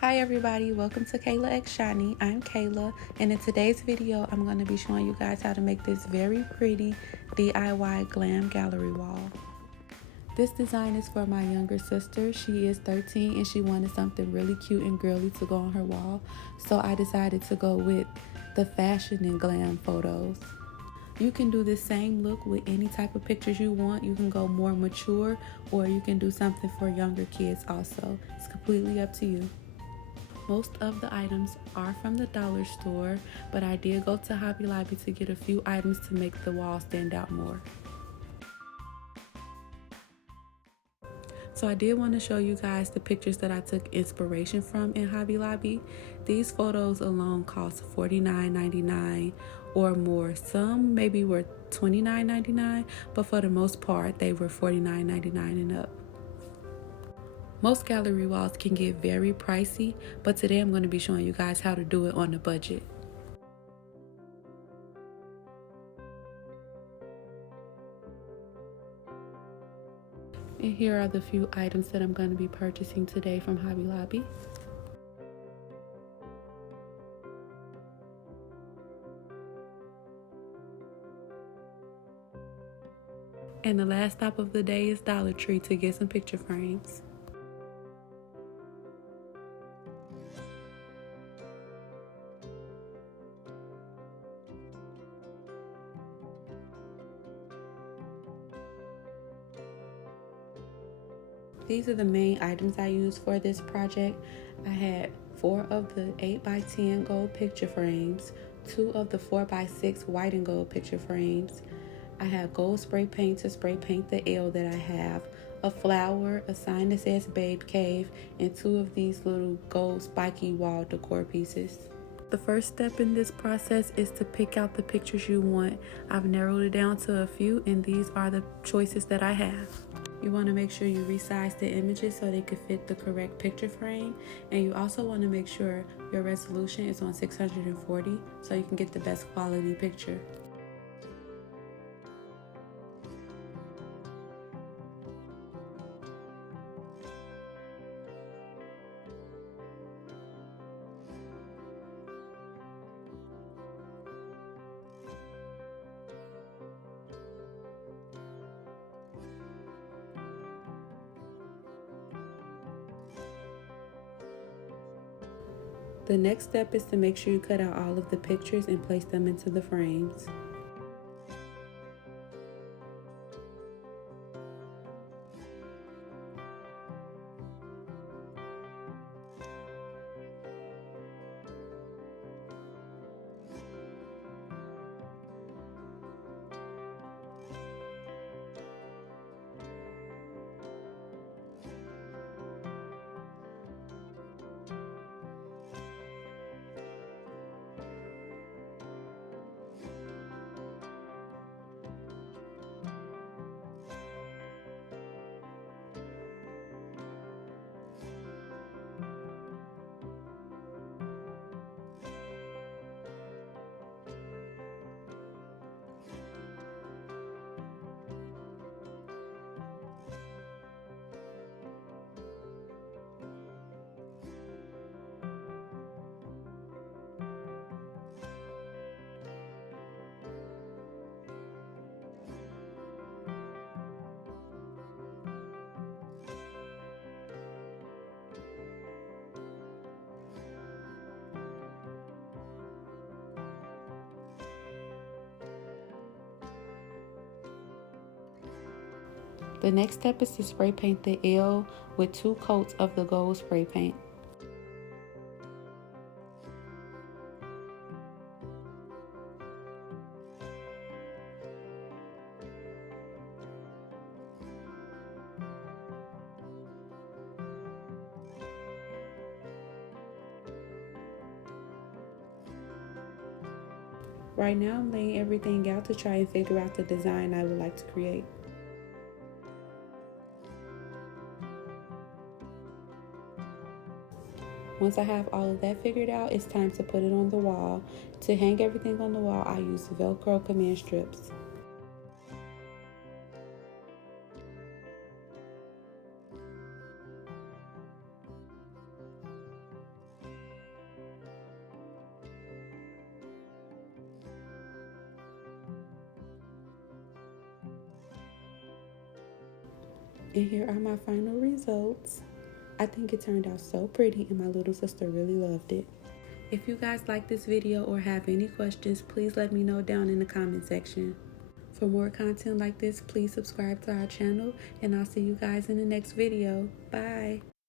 Hi everybody, welcome to Kayla x Shonie. I'm Kayla, and in today's video I'm going to be showing you guys how to make this very pretty DIY glam gallery wall. This design is for my younger sister. She is 13 and she wanted something really cute and girly to go on her wall, so I decided to go with the fashion and glam photos. You can do this same look with any type of pictures you want. You can go more mature or you can do something for younger kids also. It's completely up to you. Most of the items are from the dollar store, but I did go to Hobby Lobby to get a few items to make the wall stand out more. So I did want to show you guys the pictures that I took inspiration from in Hobby Lobby. These photos alone cost $49.99 or more. Some maybe were $29.99, but for the most part they were $49.99 and up. Most gallery walls can get very pricey, but today I'm going to be showing you guys how to do it on a budget. And here are the few items that I'm going to be purchasing today from Hobby Lobby. And the last stop of the day is Dollar Tree to get some picture frames. These are the main items I used for this project. I had 4 of the 8x10 gold picture frames, 2 of the 4x6 white and gold picture frames. I have gold spray paint to spray paint the L that I have, a flower, a sign that says Babe Cave, and 2 of these little gold spiky wall decor pieces. The first step in this process is to pick out the pictures you want. I've narrowed it down to a few, and these are the choices that I have. You want to make sure you resize the images so they could fit the correct picture frame, and you also want to make sure your resolution is on 640 so you can get the best quality picture. The next step is to make sure you cut out all of the pictures and place them into the frames. The next step is to spray paint the L with 2 coats of the gold spray paint. Right now I'm laying everything out to try and figure out the design I would like to create. Once I have all of that figured out, it's time to put it on the wall. To hang everything on the wall, I use Velcro command strips. And here are my final results. I think it turned out so pretty and my little sister really loved it. If you guys like this video or have any questions, please let me know down in the comment section. For more content like this, please subscribe to our channel and I'll see you guys in the next video. Bye!